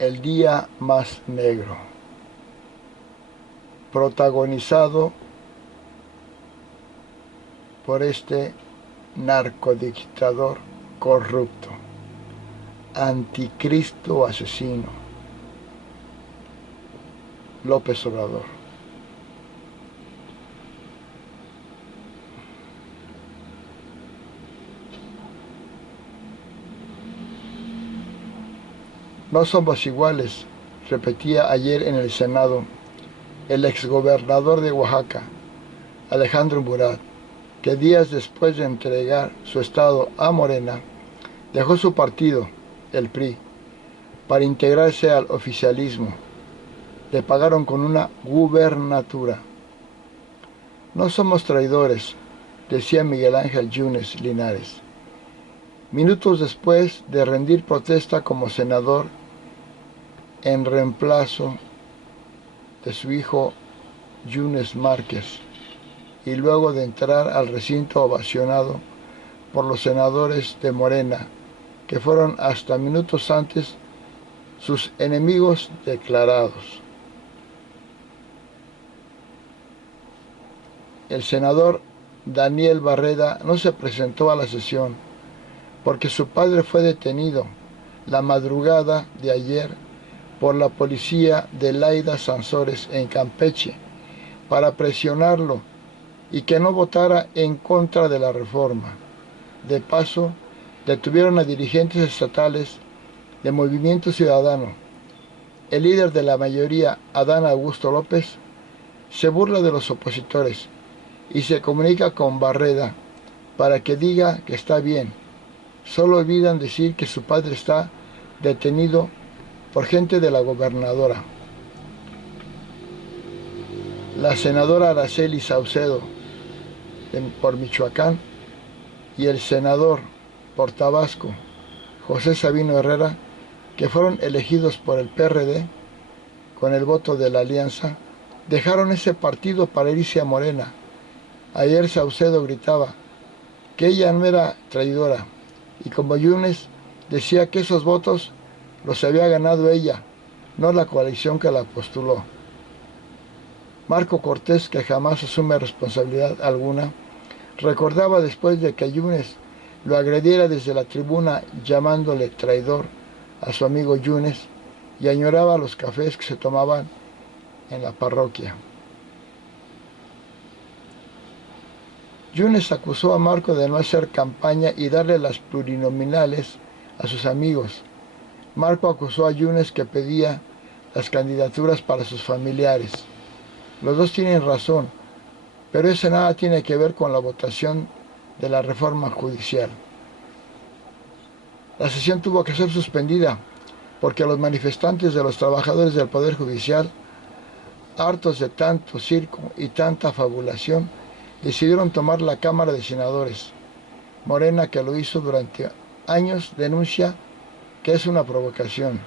El día más negro, protagonizado por este narcodictador corrupto, anticristo asesino, López Obrador. No somos iguales, repetía ayer en el Senado el exgobernador de Oaxaca, Alejandro Murat, que días después de entregar su estado a Morena, dejó su partido, el PRI, para integrarse al oficialismo. Le pagaron con una gubernatura. No somos traidores, decía Miguel Ángel Yunes Linares. Minutos después de rendir protesta como senador en reemplazo de su hijo Yunes Márquez, y luego de entrar al recinto ovacionado por los senadores de Morena, que fueron hasta minutos antes sus enemigos declarados. El senador Daniel Barreda no se presentó a la sesión porque su padre fue detenido la madrugada de ayer por la policía de Laida Sansores en Campeche para presionarlo y que no votara en contra de la reforma. De paso, detuvieron a dirigentes estatales de Movimiento Ciudadano. El líder de la mayoría, Adán Augusto López, se burla de los opositores y se comunica con Barreda para que diga que está bien. Solo olvidan decir que su padre está detenido por gente de la gobernadora. La senadora Araceli Saucedo por Michoacán y el senador por Tabasco, José Sabino Herrera, que fueron elegidos por el PRD con el voto de la alianza, dejaron ese partido para irse a Morena. Ayer Saucedo gritaba que ella no era traidora, y como Yunes decía que esos votos los había ganado ella, no la coalición que la postuló. Marco Cortés, que jamás asume responsabilidad alguna, recordaba después de que Yunes lo agrediera desde la tribuna llamándole traidor a su amigo Yunes, y añoraba los cafés que se tomaban en la parroquia. Yunes acusó a Marco de no hacer campaña y darle las plurinominales a sus amigos. Marco acusó a Yunes que pedía las candidaturas para sus familiares. Los dos tienen razón, pero eso nada tiene que ver con la votación de la reforma judicial. La sesión tuvo que ser suspendida porque los manifestantes de los trabajadores del Poder Judicial, hartos de tanto circo y tanta fabulación, decidieron tomar la Cámara de Senadores. Morena, que lo hizo durante años, denuncia que es una provocación.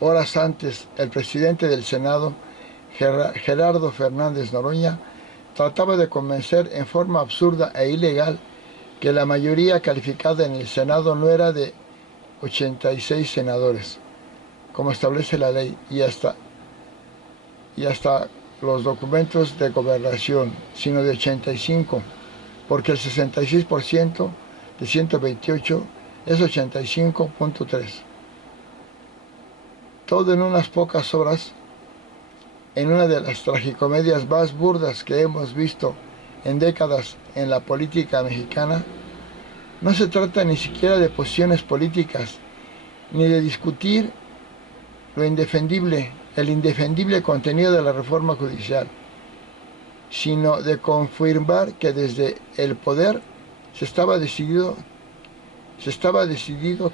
Horas antes, el presidente del Senado, Gerardo Fernández Noroña, trataba de convencer en forma absurda e ilegal que la mayoría calificada en el Senado no era de 86 senadores, como establece la ley, y hasta los documentos de gobernación, sino de 85, porque el 66% de 128 es 85.3. Todo en unas pocas horas, en una de las tragicomedias más burdas que hemos visto en décadas en la política mexicana. No se trata ni siquiera de posiciones políticas, ni de discutir el indefendible contenido de la reforma judicial, sino de confirmar que desde el poder se estaba decidido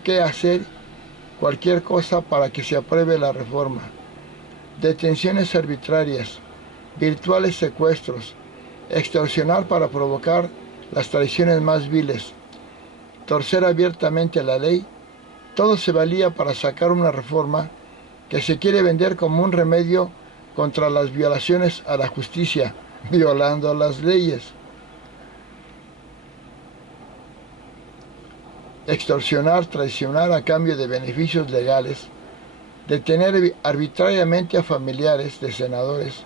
qué hacer, cualquier cosa para que se apruebe la reforma. Detenciones arbitrarias, virtuales secuestros, extorsionar para provocar las traiciones más viles, torcer abiertamente la ley, todo se valía para sacar una reforma que se quiere vender como un remedio contra las violaciones a la justicia, violando las leyes. extorsionar, traicionar a cambio de beneficios legales, detener arbitrariamente a familiares de senadores,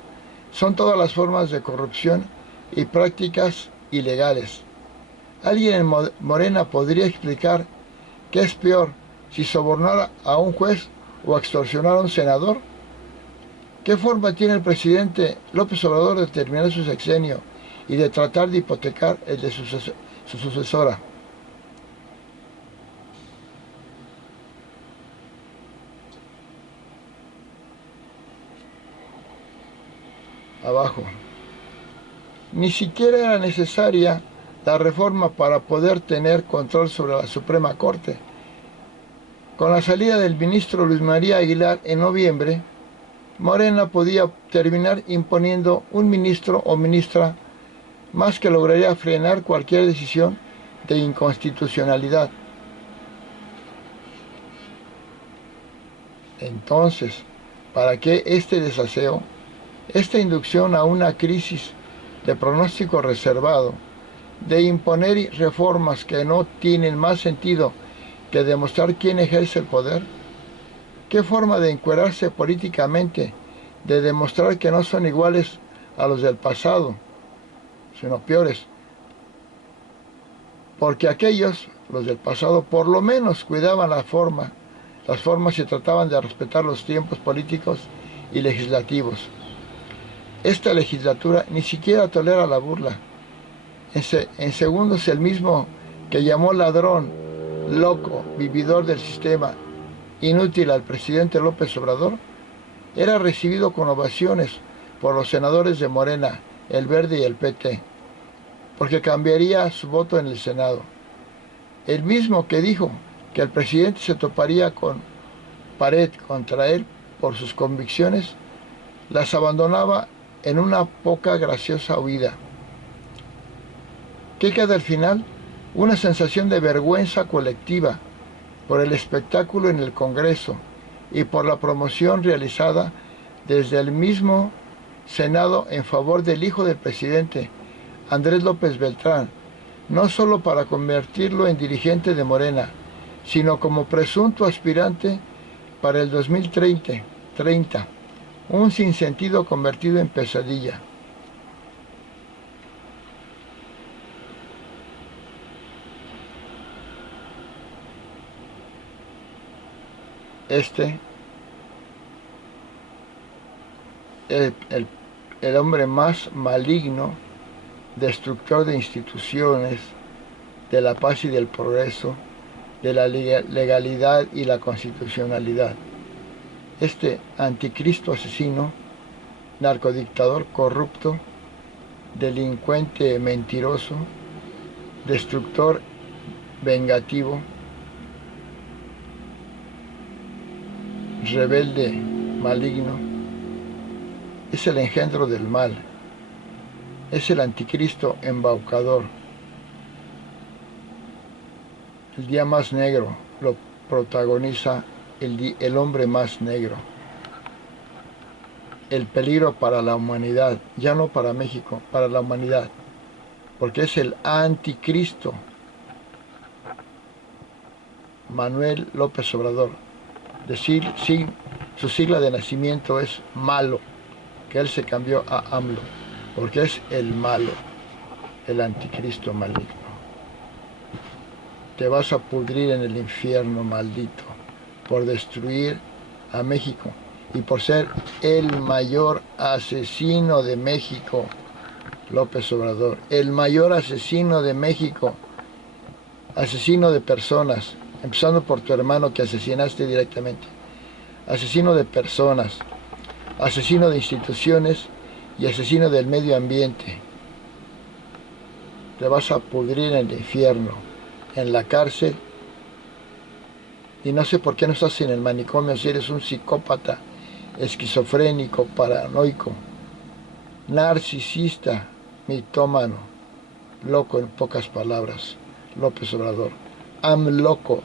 son todas las formas de corrupción y prácticas ilegales. ¿Alguien en Morena podría explicar qué es peor, si sobornar a un juez o extorsionar a un senador? ¿Qué forma tiene el presidente López Obrador de terminar su sexenio y de tratar de hipotecar el de su sucesora? Abajo. Ni siquiera era necesaria la reforma para poder tener control sobre la Suprema Corte. Con la salida del ministro Luis María Aguilar en noviembre, Morena podía terminar imponiendo un ministro o ministra más que lograría frenar cualquier decisión de inconstitucionalidad. Entonces, ¿para qué este desaseo, esta inducción a una crisis de pronóstico reservado, de imponer reformas que no tienen más sentido que demostrar quién ejerce el poder? ¿Qué forma de encuerarse políticamente, de demostrar que no son iguales a los del pasado, sino peores? Porque aquellos, los del pasado, por lo menos cuidaban las formas y trataban de respetar los tiempos políticos y legislativos. Esta legislatura ni siquiera tolera la burla. En segundos el mismo que llamó ladrón, loco, vividor del sistema, inútil al presidente López Obrador, era recibido con ovaciones por los senadores de Morena, el Verde y el PT, porque cambiaría su voto en el Senado. El mismo que dijo que el presidente se toparía con pared contra él por sus convicciones, las abandonaba en una poca graciosa huida. ¿Qué queda al final? Una sensación de vergüenza colectiva por el espectáculo en el Congreso y por la promoción realizada desde el mismo Senado en favor del hijo del presidente, Andrés López Beltrán, no solo para convertirlo en dirigente de Morena, sino como presunto aspirante para el 2030, un sinsentido convertido en pesadilla. El hombre más maligno, destructor de instituciones, de la paz y del progreso, de la legalidad y la constitucionalidad. Este anticristo asesino, narcodictador corrupto, delincuente mentiroso, destructor vengativo, rebelde maligno, es el engendro del mal, es el anticristo embaucador. El día más negro lo protagoniza el hombre más negro. El peligro para la humanidad, ya no para México, para la humanidad, porque es el anticristo. Manuel López Obrador, su sigla de nacimiento es malo, que él se cambió a AMLO, porque es el malo, el anticristo maligno. Te vas a pudrir en el infierno, maldito, por destruir a México y por ser el mayor asesino de México, López Obrador, el mayor asesino de México, asesino de personas, empezando por tu hermano que asesinaste directamente, asesino de personas, asesino de instituciones y asesino del medio ambiente. Te vas a pudrir en el infierno, en la cárcel, y no sé por qué no estás en el manicomio si eres un psicópata, esquizofrénico, paranoico, narcisista, mitómano, loco en pocas palabras, López Obrador, loco.